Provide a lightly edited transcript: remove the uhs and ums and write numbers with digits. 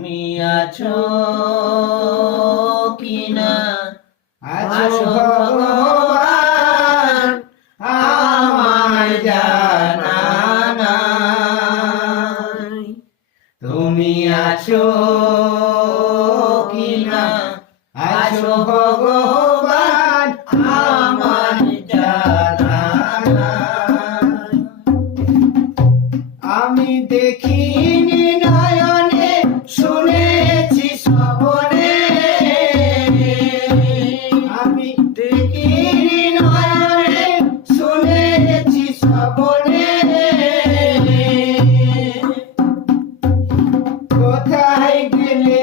তুমি আছো কিনা আছো ভগবান আমার জানা নাই। তুমি আছো কিনা আছো ভগবান আমার জানা নাই। আমি দেখিনি নয়নে শুনেছি স্বপনে, আমি দেখিনি নয়নে শুনেছি স্বপনে। কোথায় গেলে